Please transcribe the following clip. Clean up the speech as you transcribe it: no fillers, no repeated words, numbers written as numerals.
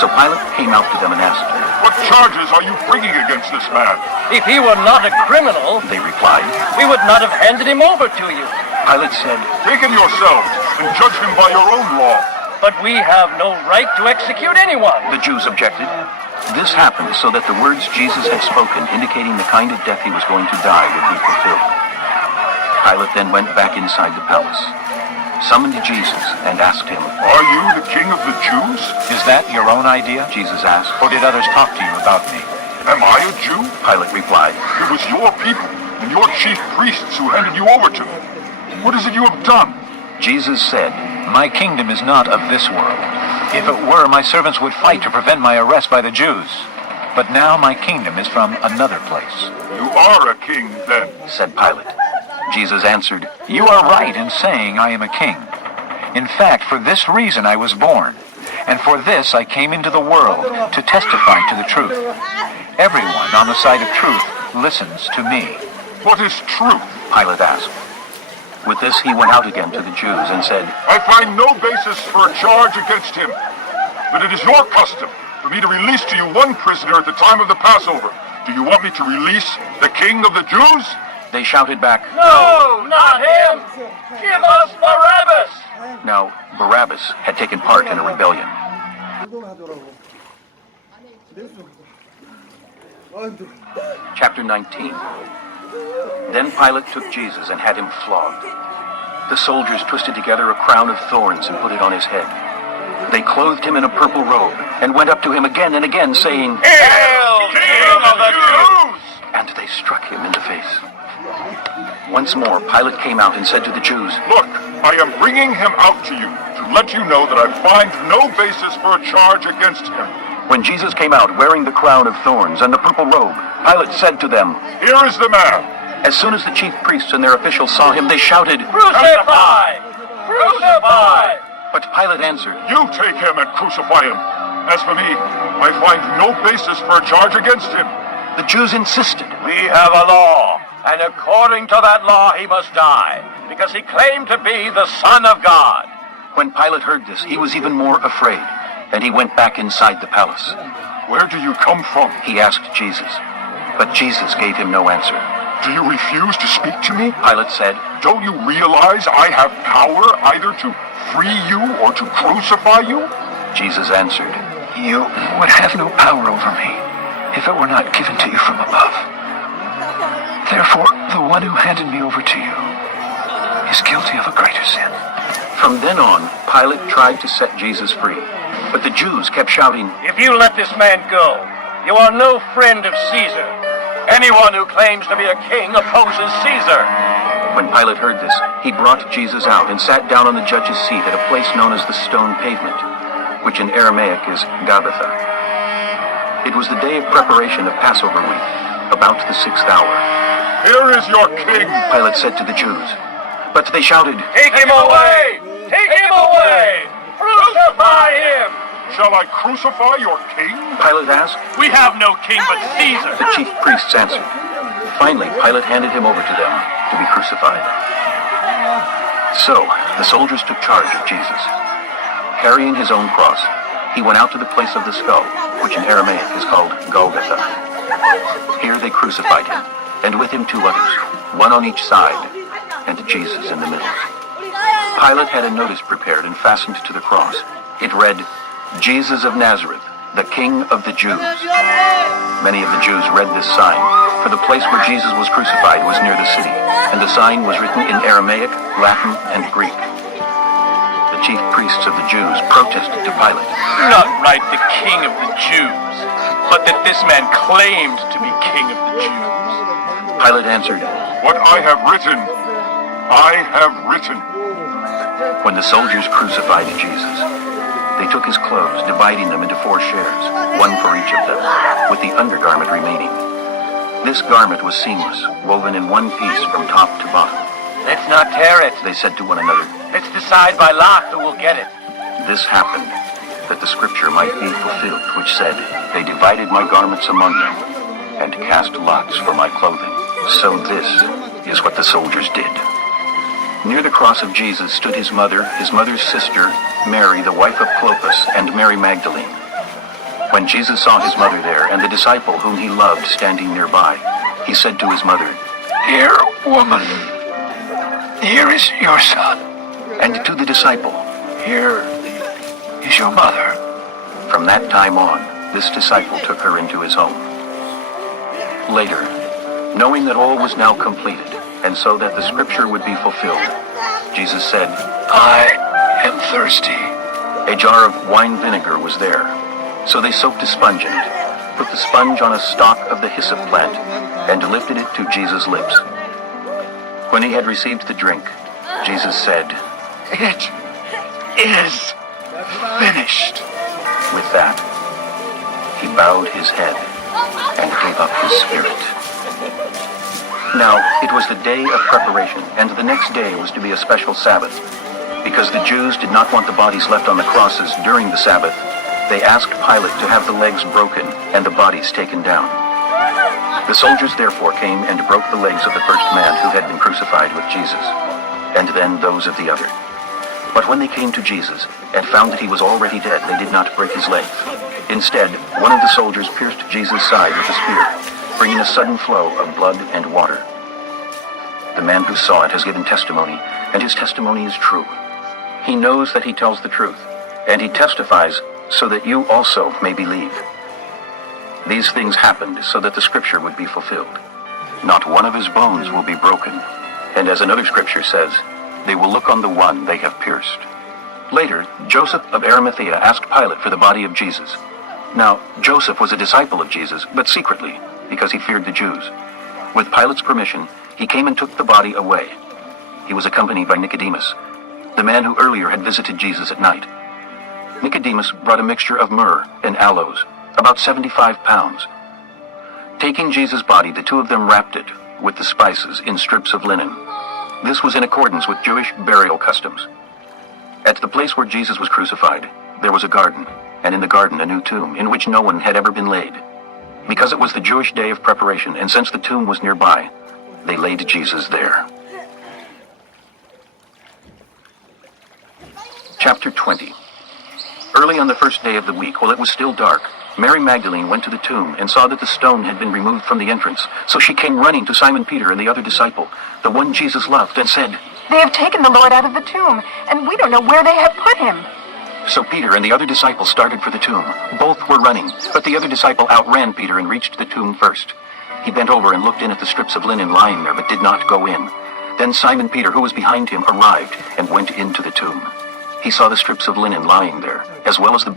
So Pilate came out to them and asked, "What charges are you bringing against this man?" If he were not a criminal, they replied. we would not have handed him over to you. Pilate said, "Take him yourselves and judge him by your own law." But we have no right to execute anyone. The Jews objected. This happened so that the words Jesus had spoken, indicating the kind of death he was going to die, would be fulfilled. Pilate then went back inside the palace, summoned Jesus, and asked him, "Are you the king of the Jews?" Is that your own idea? Jesus asked. Or did others talk to you about me? "Am I a Jew?" Pilate replied, "It was your people and your chief priests who handed you over to me. What is it you have done?" Jesus said, My kingdom is not of this world. If it were, my servants would fight to prevent my arrest by the Jews. But now my kingdom is from another place. "You are a king, then," said Pilate. Jesus answered, You are right in saying I am a king. In fact, for this reason I was born, and for this I came into the world, to testify to the truth. Everyone on the side of truth listens to me. "What is truth?" Pilate asked. With this he went out again to the Jews and said, "I find no basis for a charge against him. But it is your custom for me to release to you one prisoner at the time of the Passover. Do you want me to release the king of the Jews?" They shouted back, No, not him! Give us Barabbas! Now Barabbas had taken part in a rebellion. Chapter 19. Then Pilate took Jesus and had him flogged. The soldiers twisted together a crown of thorns and put it on his head. They clothed him in a purple robe and went up to him again and again, saying, Hail, King of the Jews! And they struck him in the face. Once more Pilate came out and said to the Jews, "Look, I am bringing him out to you to let you know that I find no basis for a charge against him." When Jesus came out wearing the crown of thorns and the purple robe, Pilate said to them, "Here is the man." As soon as the chief priests and their officials saw him, they shouted, Crucify! Crucify! But Pilate answered, "You take him and crucify him. As for me, I find no basis for a charge against him." The Jews insisted. We have a law, and according to that law he must die, because he claimed to be the Son of God. When Pilate heard this, he was even more afraid, and he went back inside the palace. "Where do you come from?" He asked Jesus, but Jesus gave him no answer. "Do you refuse to speak to me?" Pilate said, "Don't you realize I have power either to free you or to crucify you?" Jesus answered, You would have no power over me if it were not given to you from above. Therefore, the one who handed me over to you is guilty of a greater sin." From then on, Pilate tried to set Jesus free, but the Jews kept shouting, If you let this man go, you are no friend of Caesar. Anyone who claims to be a king opposes Caesar. When Pilate heard this, he brought Jesus out and sat down on the judge's seat at a place known as the Stone Pavement, which in Aramaic is Gabbatha. It was the day of preparation of Passover week, about the 6th hour. "Here is your king." Pilate said to the Jews, but they shouted, Take him away! Take him away! Crucify him! "Shall I crucify your king?" Pilate asked. We have no king but Caesar. The chief priests answered. Finally, Pilate handed him over to them to be crucified. So, the soldiers took charge of Jesus. Carrying his own cross, he went out to the place of the skull, which in Aramaic is called Golgotha. Here they crucified him, and with him 2 others, one on each side, and Jesus in the middle. Pilate had a notice prepared and fastened to the cross. It read, Jesus of Nazareth, the King of the Jews. Many of the Jews read this sign, for the place where Jesus was crucified was near the city, and the sign was written in Aramaic, Latin, and Greek. The chief priests of the Jews protested to Pilate. Do not write the King of the Jews, but that this man claimed to be King of the Jews. Pilate answered, "What I have written, I have written." When the soldiers crucified Jesus, they took his clothes, dividing them into 4 shares, one for each of them, with the undergarment remaining. This garment was seamless, woven in one piece from top to bottom. Let's not tear it. They said to one another, Let's decide by lot who will get it. This happened, that the scripture might be fulfilled, which said, They divided my garments among them, and cast lots for my clothing. So this is what the soldiers did. Near the cross of Jesus stood his mother's sister, Mary, the wife of Clopas, and Mary Magdalene. When Jesus saw his mother there and the disciple whom he loved standing nearby, he said to his mother, "Dear woman, here is your son. and to the disciple, Here is your mother." From that time on, this disciple took her into his home. Later, knowing that all was now completed, and so that the scripture would be fulfilled, Jesus said, "I am thirsty." A jar of wine vinegar was there. So they soaked a sponge in it, put the sponge on a stalk of the hyssop plant, and lifted it to Jesus' lips. When he had received the drink, Jesus said, "It is finished." With that, he bowed his head and gave up his spirit. Now, it was the day of preparation, and the next day was to be a special Sabbath. Because the Jews did not want the bodies left on the crosses during the Sabbath, they asked Pilate to have the legs broken and the bodies taken down. The soldiers therefore came and broke the legs of the first man who had been crucified with Jesus, and then those of the other. But when they came to Jesus and found that he was already dead, they did not break his legs. Instead, one of the soldiers pierced Jesus' side with a spear, bringing a sudden flow of blood and water. The man who saw it has given testimony, and his testimony is true. He knows that he tells the truth, and he testifies so that you also may believe. These things happened so that the scripture would be fulfilled. Not one of his bones will be broken. And as another scripture says, they will look on the one they have pierced. Later, Joseph of Arimathea asked Pilate for the body of Jesus. Now, Joseph was a disciple of Jesus, but secretly, because he feared the Jews. With Pilate's permission, he came and took the body away. He was accompanied by Nicodemus, the man who earlier had visited Jesus at night. Nicodemus brought a mixture of myrrh and aloes, about 75 pounds. Taking Jesus' body, the two of them wrapped it with the spices in strips of linen. This was in accordance with Jewish burial customs. At the place where Jesus was crucified, there was a garden, and in the garden a new tomb, in which no one had ever been laid. Because it was the Jewish day of preparation, and since the tomb was nearby, they laid Jesus there. Chapter 20. Early on the first day of the week, while it was still dark, Mary Magdalene went to the tomb and saw that the stone had been removed from the entrance. So she came running to Simon Peter and the other disciple, the one Jesus loved, and said, "They have taken the Lord out of the tomb, and we don't know where they have put him." So Peter and the other disciple started for the tomb. Both were running, but the other disciple outran Peter and reached the tomb first. He bent over and looked in at the strips of linen lying there, but did not go in. Then Simon Peter, who was behind him, arrived and went into the tomb. He saw the strips of linen lying there, as well as the